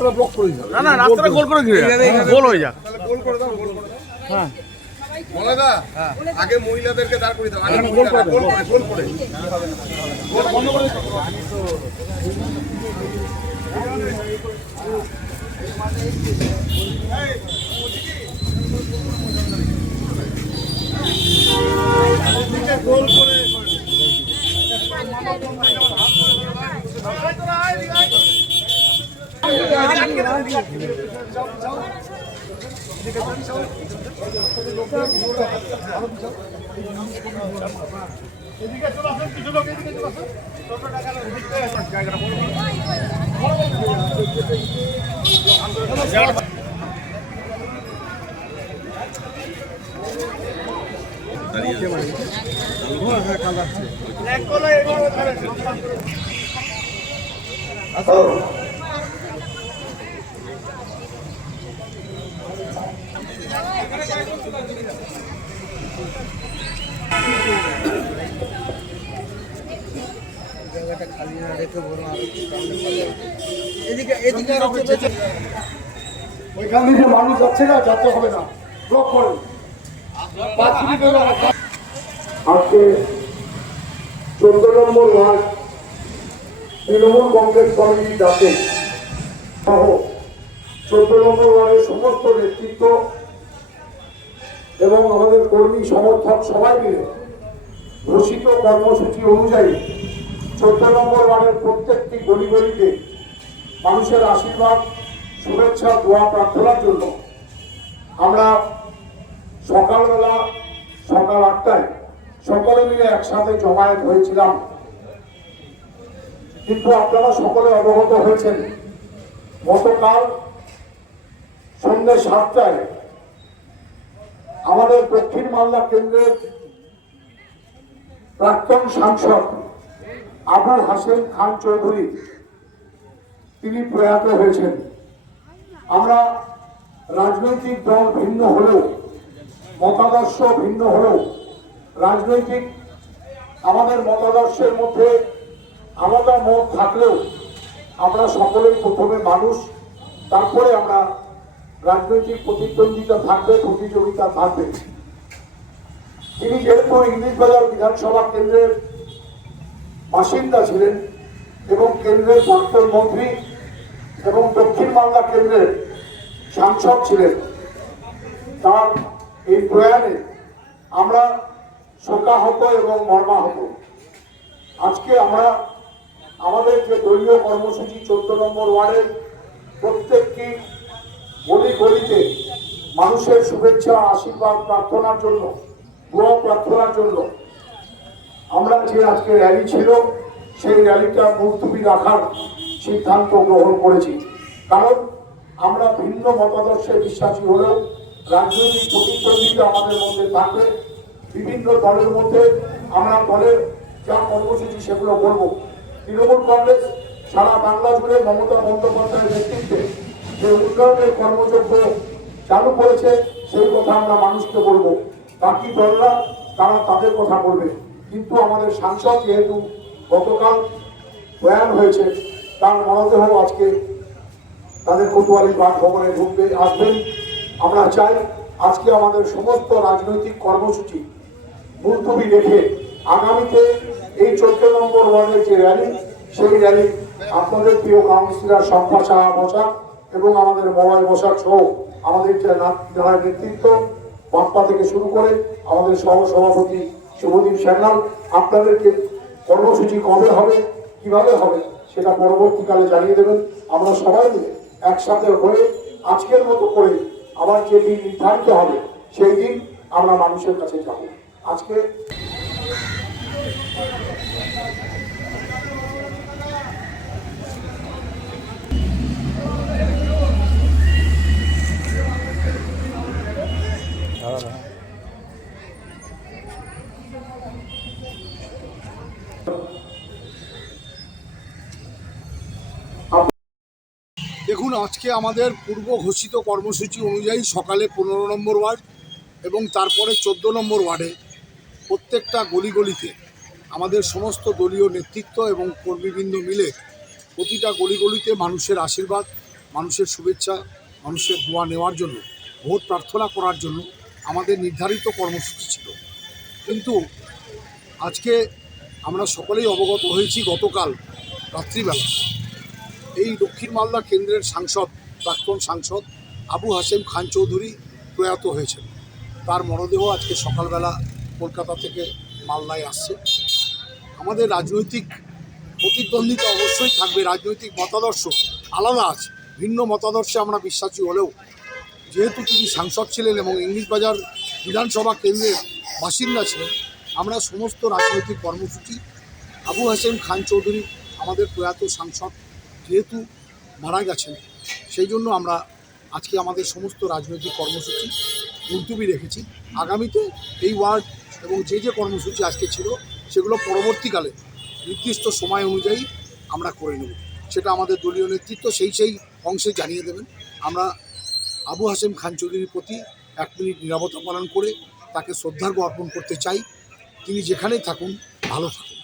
রাস্তাটা ব্লক করে দিতে হবে। না রাস্তাটা গোল করে ঘিরে গোল হয়ে যাক। গোল করে দাও, গোল করে দাও। হ্যাঁ মলাদা আগে মহিলাদেরকে দাঁড় করে দাও, আগে গোল করে গোল করে গোল করে গোল বন্ধ করে দাও। গোল করে ওইখান থেকে মানুষ যাচ্ছে না, যাতে হবে না, ব্লক করেন। আজকে 14 নম্বর ওয়ার্ড তৃণমূল কংগ্রেস কমিটির ডাকে সহ 14 নম্বর ওয়ার্ডের সমস্ত নেতৃত্ব এবং আমাদের কর্মী সমর্থক সবাই মিলে ঘোষিত কর্মসূচি অনুযায়ী 14 নম্বর ওয়ার্ডের প্রত্যেকটি গলি গলিতে মানুষের আশীর্বাদ, শুভেচ্ছা, দোয়া প্রার্থনার জন্য আমরা সকালবেলা সকাল 8টায় সকলে মিলে একসাথে জমায়েত হয়েছিলাম। কিন্তু আপনারা সকলে অবগত হয়েছেন, গতকাল সন্ধ্যে 7টায় আমাদের দক্ষিণ মালদা কেন্দ্রের প্রাক্তন সাংসদ আবু হাসেম খান চৌধুরী তিনি প্রয়াত হয়েছেন। আমরা রাজনৈতিক দল ভিন্ন হলেও, মতাদর্শ ভিন্ন হলেও, রাজনৈতিক আমাদের মতাদর্শের মধ্যে আলাদা মত থাকলেও আমরা সকলেই প্রথমে মানুষ, তারপরে আমরা রাজনৈতিক প্রতিদ্বন্দ্বিতা থাকবে, প্রতিযোগিতা থাকবে। তিনি যেহেতু ইংলিশ বাজার বিধানসভা কেন্দ্রের বাসিন্দা ছিলেন এবং কেন্দ্রের প্রাক্তন মন্ত্রী এবং দক্ষিণ মালদা কেন্দ্রের সাংসদ ছিলেন, তার এই প্রয়াণে আমরা শোকাহত এবং মর্মাহত। আজকে আমরা আমাদের যে দলীয় কর্মসূচি 14 নম্বর ওয়ার্ডের প্রত্যেকটি গলি গলিতে মানুষের শুভেচ্ছা, আশীর্বাদ প্রার্থনার জন্য, দোয়া প্রার্থনার জন্য আমরা যে আজকে র্যালি ছিল সেই র্যালিটা মুলতবি রাখার সিদ্ধান্ত গ্রহণ করেছি। কারণ আমরা ভিন্ন মতাদর্শে বিশ্বাসী হলেও রাজনৈতিক প্রতিদ্বন্দ্বিতা আমাদের মধ্যে থাকবে। বিভিন্ন দলের মধ্যে আমরা দলের যা কর্মসূচি সেগুলো বলবো। তৃণমূল কংগ্রেস সারা বাংলা জুড়ে মমতা বন্দ্যোপাধ্যায়ের নেতৃত্বে যে উন্নয়নের কর্মযজ্ঞ চালু করেছে সেই কথা আমরা মানুষকে বলবো। বাকি দলরা তারা তাদের কথা বলবে। কিন্তু আমাদের সাংসদ যেহেতু গতকাল প্রয়াণ হয়েছে, তার মরদেহ আজকে তাদের কোতোয়ালি বাসভবনে ঢুকবে, আসবেন। আমরা চাই আজকে আমাদের সমস্ত রাজনৈতিক কর্মসূচি মুলতবি রেখে আগামীতে এই 14 নম্বর ওয়ার্ডের যে র্যালি, সেই র্যালি আপনাদের প্রিয় কাউন্সিলর শম্পা সাহা বসাক এবং আমাদের মলয় বসাক সহ আমাদের যারা নেতৃত্ব, বাপ্পা থেকে শুরু করে আমাদের সহসভাপতি শুভদীপ সান্যাল, আপনাদেরকে কর্মসূচি কবে হবে, কিভাবে হবে সেটা পরবর্তীকালে জানিয়ে দেবেন। আমরা সবাই মিলে একসাথে হয়ে আজকের মতো করে আবার যে দিন নির্ধারিত হবে সেই দিন আমরা মানুষের কাছে যাব। আজকে দেখুন, আজকে আমাদের পূর্ব ঘোষিত কর্মসূচি অনুযায়ী সকালে 15 নম্বর ওয়ার্ড এবং তারপরে 14 নম্বর ওয়ার্ডে প্রত্যেকটা গলিগলিতে আমাদের সমস্ত দলীয় নেতৃত্ব এবং কর্মীবৃন্দ মিলে প্রতিটা গলিগলিতে মানুষের আশীর্বাদ, মানুষের শুভেচ্ছা, মানুষের দোয়া নেওয়ার জন্য, ভোট প্রার্থনা করার জন্য আমাদের নির্ধারিত কর্মসূচি ছিল। কিন্তু আজকে আমরা সকলেই অবগত হয়েছি গতকাল রাত্রিবেলা এই দক্ষিণ মালদা কেন্দ্রের সাংসদ, প্রাক্তন সাংসদ আবু হাশেম খান চৌধুরী প্রয়াত হয়েছেন। তার মরদেহ আজকে সকালবেলা কলকাতা থেকে মালদায় আসছে। আমাদের রাজনৈতিক প্রতিদ্বন্দ্বিতা অবশ্যই থাকবে, রাজনৈতিক মতাদর্শ আলাদা আছে, ভিন্ন মতাদর্শে আমরা বিশ্বাসী হলেও যেহেতু তিনি সাংসদ ছিলেন এবং ইংলিশ বাজার বিধানসভা কেন্দ্রের বাসিন্দা ছিলেন, আমরা সমস্ত রাজনৈতিক কর্মসূচি আবু হাশেম খান চৌধুরী আমাদের প্রয়াত সাংসদ যেহেতু মারা গেছেন, সেই জন্য আমরা আজকে আমাদের সমস্ত রাজনৈতিক কর্মসূচি মুলতুবি রেখেছি। আগামীতে এই ওয়ার্ড এবং যে কর্মসূচি আজকে ছিল সেগুলো পরবর্তীকালে নির্দিষ্ট সময় অনুযায়ী আমরা করে নেব, সেটা আমাদের দলীয় নেতৃত্ব সেই অংশে জানিয়ে দেবেন। আমরা আবু হাশেম খান চৌধুরীর প্রতি 1 মিনিট নীরবতা পালন করে তাকে শ্রদ্ধার্ঘ্য অর্পণ করতে চাই। তিনি যেখানেই থাকুন ভালো থাকুন।